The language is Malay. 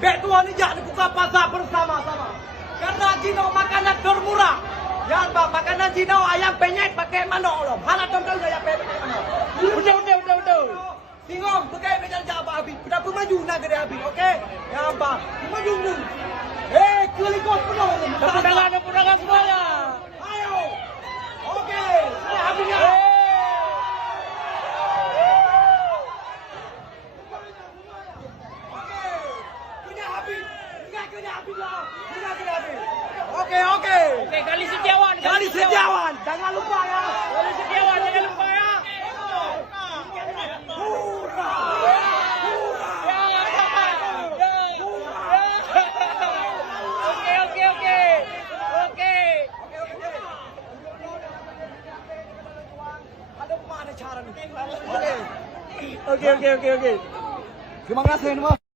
Bek tua ni jangan buka pasar bersama-sama. Karena Cino makanan termurah. Ya bang, makanan Cino ayam penyet pakai manok loh. Hala tonton ayam penyet pakai manok. Udah. Singong pakai meja jabah habis. Kenapa maju negeri habis, oke? Ya bang, maju dulu. Kelikot penuh. Tepuk tangan semuanya. Ayo. Oke, saya habisnya. Oke. Kali Setiawan. Jangan lupa ya. Kali Setiawan, jangan lupa ya. Oke. Ada cara nih. Oke. Terima kasih semua.